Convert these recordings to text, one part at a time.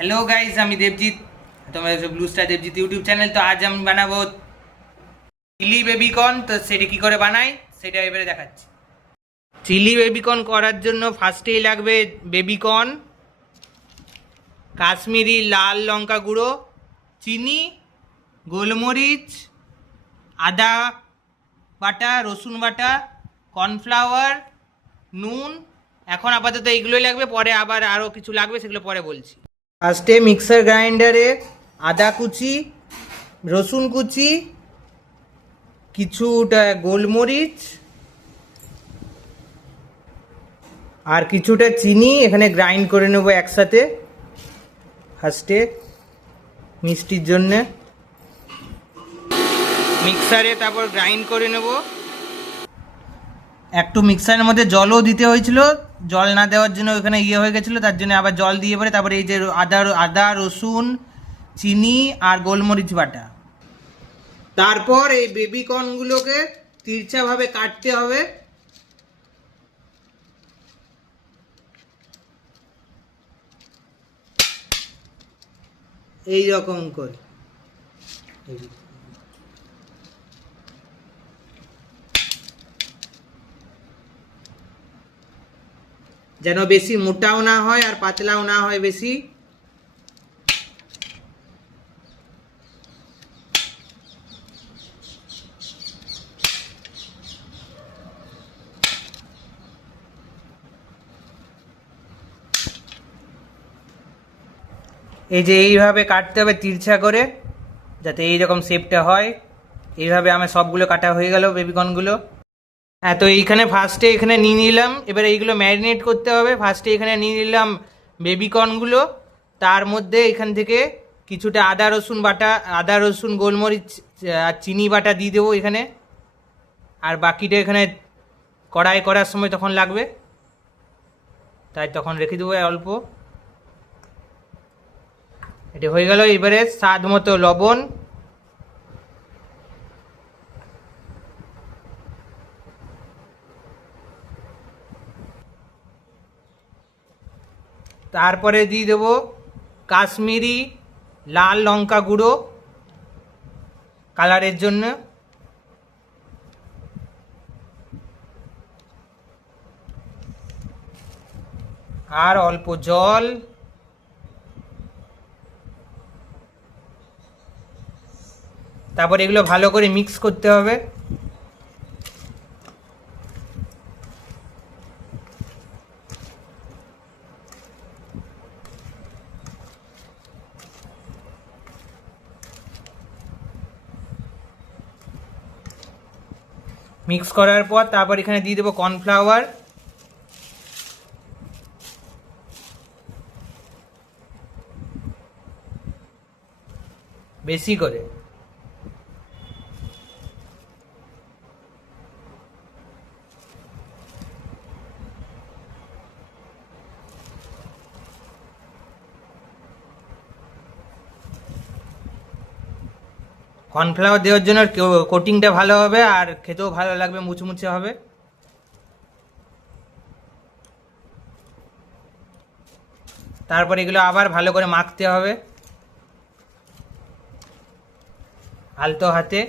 Hello guys, আমি দেবজিৎ। তোমরা দেখছো blue star Debjit YouTube channel. তো আজ আমি বানাবো চিলি বেবিকর্ন। তো সেটা কি করে বানাই সেটা এবারে দেখাচ্ছি। চিলি বেবিকর্ন করার জন্য ফার্স্টেই লাগবে বেবিকর্ন, কাশ্মীরি লাল লঙ্কা গুঁড়ো, চিনি, গোলমরিচ, আদা বাটা, রসুন বাটা, কর্নফ্লাওয়ার, নুন। এখন আপাতত এইগুলোই লাগবে, পরে আবার আরও কিছু লাগবে, সেগুলো পরে বলছি। ফার্স্টে মিক্সার গ্রাইন্ডারে আদা কুচি, রসুন কুচি, কিছুটা গোলমরিচ আর কিছুটা চিনি এখানে গ্রাইন্ড করে নেব একসাথে। ফার্স্টে মিষ্টির জন্যে মিক্সারে তারপর গ্রাইন্ড করে নেব। একটু মিক্সারের মধ্যে জলও দিতে হয়েছিল, জল না দেওয়ার জন্য ওখানে হয়ে গেছিলো, তার জন্য আবার জল দিয়ে পরে তারপরে এই যে আদা রসুন চিনি আর গোলমরিচ বাটা। তারপর এই বেবিকর্নগুলোকে তিরছাভাবে কাটতে হবে। এই রকম করে যেন বেশি মোটাও না হয় আর পাতলাও না হয় বেশি। এই যে এইভাবে কাটতে হবে তিরছা করে, যাতে এইরকম শেপটা হয়। এইভাবে আমার সবগুলো কাটা হয়ে গেল বেবিকর্নগুলো। হ্যাঁ, তো এইখানে ফার্স্টে এখানে নিয়ে নিলাম, এবার এইগুলো ম্যারিনেট করতে হবে। ফার্স্টে এখানে নিয়ে নিলাম বেবিকর্নগুলো, তার মধ্যে এখান থেকে কিছুটা আদা রসুন বাটা, আদা রসুন গোলমরিচ আর চিনি বাটা দিয়ে দেবো এখানে। আর বাকিটা এখানে কড়াই করার সময় তখন লাগবে, তাই তখন রেখে দেবো অল্প। এটা হয়ে গেল। এবারে স্বাদ মতো লবণ, তারপরে দিয়ে দেবো কাশ্মীরি লাল লঙ্কা গুঁড়ো কালারের জন্য, আর অল্প জল। তারপর এগুলো ভালো করে মিক্স করতে হবে। মিক্স করার পর তারপর এখানে দিয়ে দেবো কর্নফ্লাওয়ার, বেশি করে। কর্নফ্লাওয়ার দেওয়ার জন্য কোটিংটা ভালো হবে আর খেতেও ভালো লাগবে, মুচমুচে হবে। তারপর এগুলো আবার ভালো করে মাখতে হবে আলতো হাতে।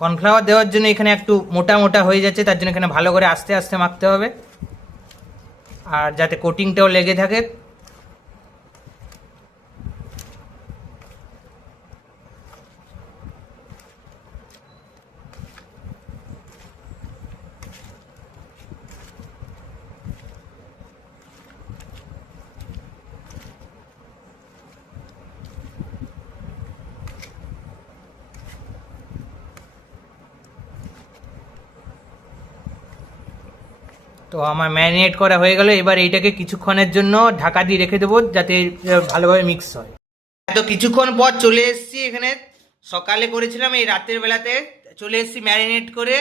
কর্নফ্লাওয়ার দেওয়ার জন্য এখানে একটু মোটা মোটা হয়ে যাচ্ছে, তার জন্য এখানে ভালো করে আস্তে আস্তে মাখতে হবে, আর যাতে কোটিংটাও লেগে থাকে। তো আমার ম্যারিনেট করা হয়ে গেল। এবার এইটাকে কিছুক্ষণের জন্য ঢাকা দিয়ে রেখে দেবো, যাতে ভালোভাবে মিক্স হয়। তো কিছুক্ষণ পর চলে এসেছি এখানে। সকালে করেছিলাম, এই রাতের বেলাতে চলে এসেছি ম্যারিনেট করে।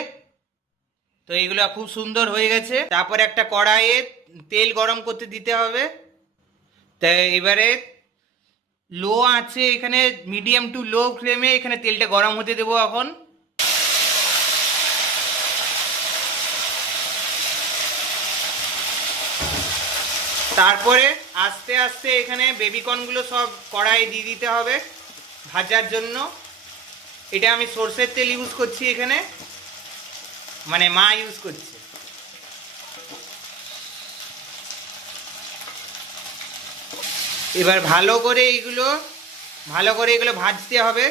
তো এইগুলো খুব সুন্দর হয়ে গেছে। তারপর একটা কড়াইয়ে তেল গরম করতে দিতে হবে। তাই এবারে লো আছে এখানে, মিডিয়াম টু লো ফ্লেমে এখানে তেলটা গরম হতে দেবো এখন। তারপরে আস্তে আস্তে এখানে বেবিকর্নগুলো সব কড়াই দিয়ে দিতে হবে ভাজার জন্য। এটা আমি সর্ষের তেল ইউজ করছি এখানে, মানে মা ইউজ করছে। এবার ভালো করে এগুলো ভাজতে হবে।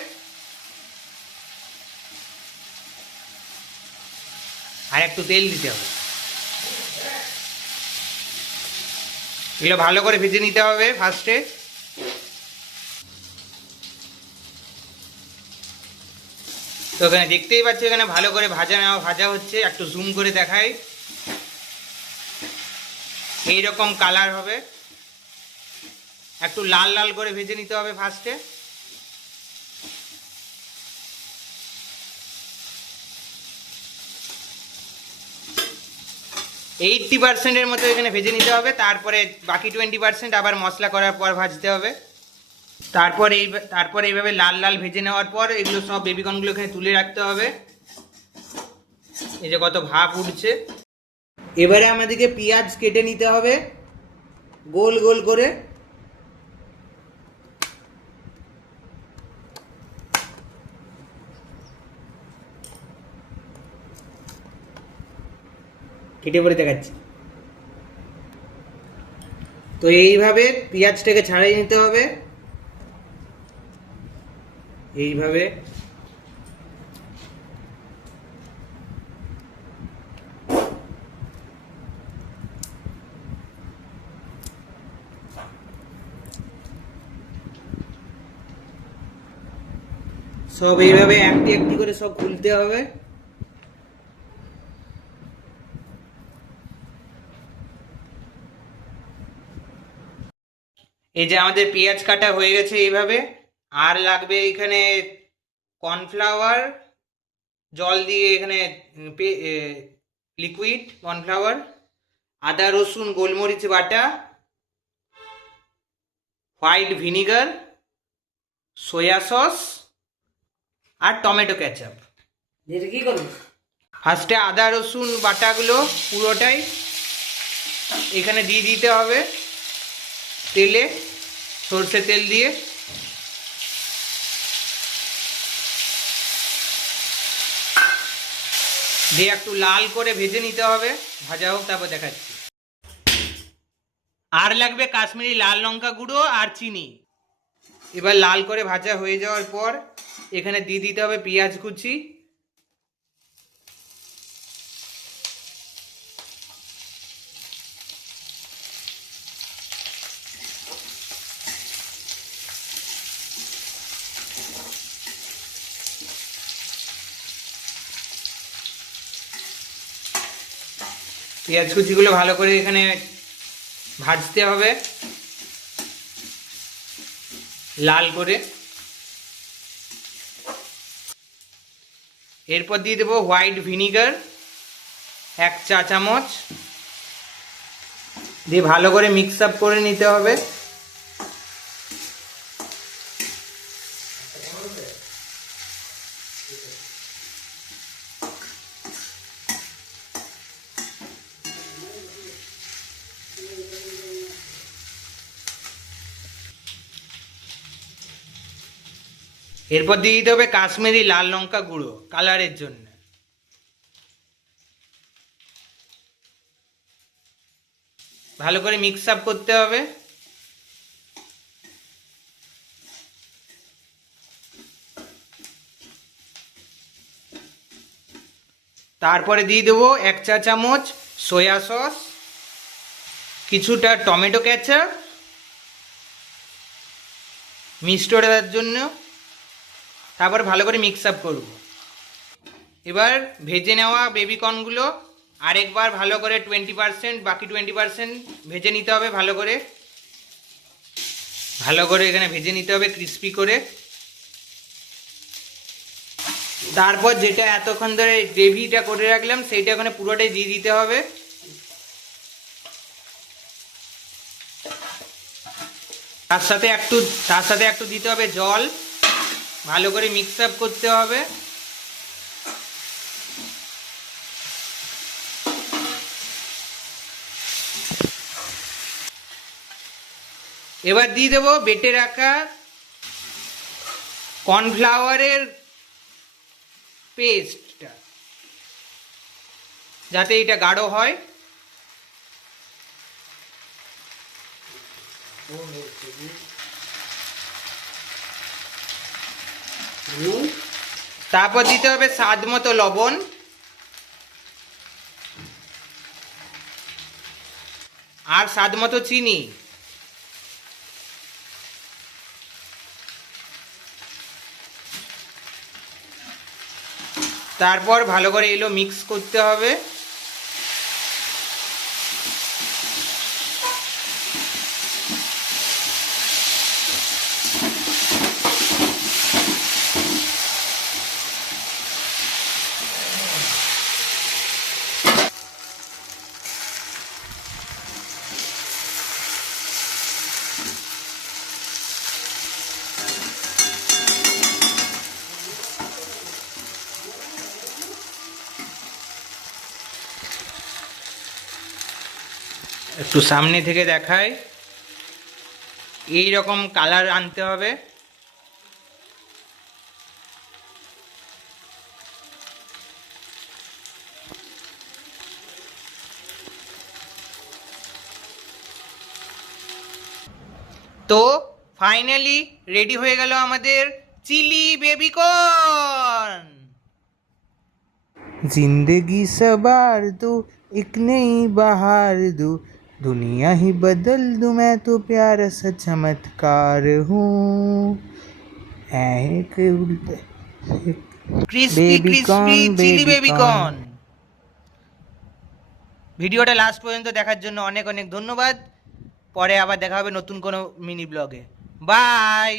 আর একটু তেল দিতে হবে। এগুলো ভালো করে ভেজে নিতে হবে ফার্স্টে। তো এখানে দেখতেই পাচ্ছি এখানে ভালো করে ভাজা হচ্ছে। একটু জুম করে দেখাই, এইরকম কালার হবে। একটু লাল লাল করে ভেজে নিতে হবে ফার্স্টে। 80% মতো এখানে ভেজে নিতে হবে। তারপরে বাকি 20% আবার মশলা করার পর ভাজতে হবে। তারপর এইভাবে লাল লাল ভেজে নেওয়ার পর এগুলো সব বেবিকর্নগুলো এখানে তুলে রাখতে হবে। এই যে কত ভাপ উঠছে। এবারে আমাদেরকে পেঁয়াজ কেটে নিতে হবে গোল গোল করে। কেটে পরে দেখাচ্ছি। তো এইভাবে পেঁয়াজটাকে ছাড়িয়ে নিতে হবে, এইভাবে। সব এইভাবে একটি একটি করে সব খুলতে হবে। এই যে আমাদের পেঁয়াজ কাটা হয়ে গেছে এইভাবে। আর লাগবে এখানে কর্নফ্লাওয়ার, জল দিয়ে এখানে লিকুইড কর্নফ্লাওয়ার, আদা রসুন গোলমরিচ বাটা, হোয়াইট ভিনিগার, সয়া সস আর টমেটো কেচাপ। যেটা কি করবো, ফার্স্টে আদা রসুন বাটাগুলো পুরোটাই এখানে দিয়ে দিতে হবে তেলে, সর্ষে তেল দিয়ে। দিয়ে একটু লাল করে ভেজে নিতে হবে। ভাজা হোক, তারপর দেখাচ্ছি। আর লাগবে কাশ্মীরি লাল লঙ্কা গুঁড়ো আর চিনি। এবার লাল করে ভাজা হয়ে যাওয়ার পর এখানে দিয়ে দিতে হবে পেঁয়াজ কুচি। পেঁয়াজ কুচিগুলো ভালো করে এখানে ভাজতে হবে লাল করে। এরপর দিয়ে দেবো হোয়াইট ভিনিগার 1 চা চামচ, দিয়ে ভালো করে মিক্স আপ করে নিতে হবে। এরপর দিয়ে দিতে হবে কাশ্মীরি লাল লঙ্কা গুঁড়ো কালারের জন্য। ভালো করে মিক্স আপ করতে হবে। তারপরে দিয়ে দেবো 1 চা চামচ সয়া সস, কিছুটা টমেটো কেচাপ মিষ্টতার জন্য। তারপর ভালো করে মিক্স আপ করব। এবার ভেজে নেওয়া বেবিকর্নগুলো আরেকবার ভালো করে 20%, বাকি 20% ভেজে নিতে হবে। ভালো করে এখানে ভেজে নিতে হবে ক্রিস্পি করে। তারপর যেটা এতক্ষণ ধরে গ্রেভিটা করে রাখলাম সেইটা ওখানে পুরোটাই দিয়ে দিতে হবে। তার সাথে একটু দিতে হবে জল। ভালো করে মিক্স আপ করতে হবে। এবার দিয়ে দেবো বেটে রাখা কর্নফ্লাওয়ারের পেস্টটা, যাতে এটা গাঢ় হয়। তারপর দিতে হবে স্বাদ মতো লবণ, আর স্বাদ মতো চিনি। তারপর ভালো করে এগুলো মিক্স করতে হবে। একটু সামনে থেকে দেখাই, এই রকম কালার আনতে হবে। তো ফাইনালি রেডি হয়ে গেল আমাদের চিলি বেবিকর্ন। जिंदगी सवार दो एक नई बहार दो, दुनिया ही बदल दूं मैं तो प्यारा सा चमत्कार हूँ। एक ক্রিস্পি ক্রিস্পি চিলি বেবিকর্ন। ভিডিওটা লাস্ট পর্যন্ত দেখার জন্য অনেক অনেক ধন্যবাদ। পরে আবার দেখা হবে নতুন কোনো মিনি ব্লগে। বাই।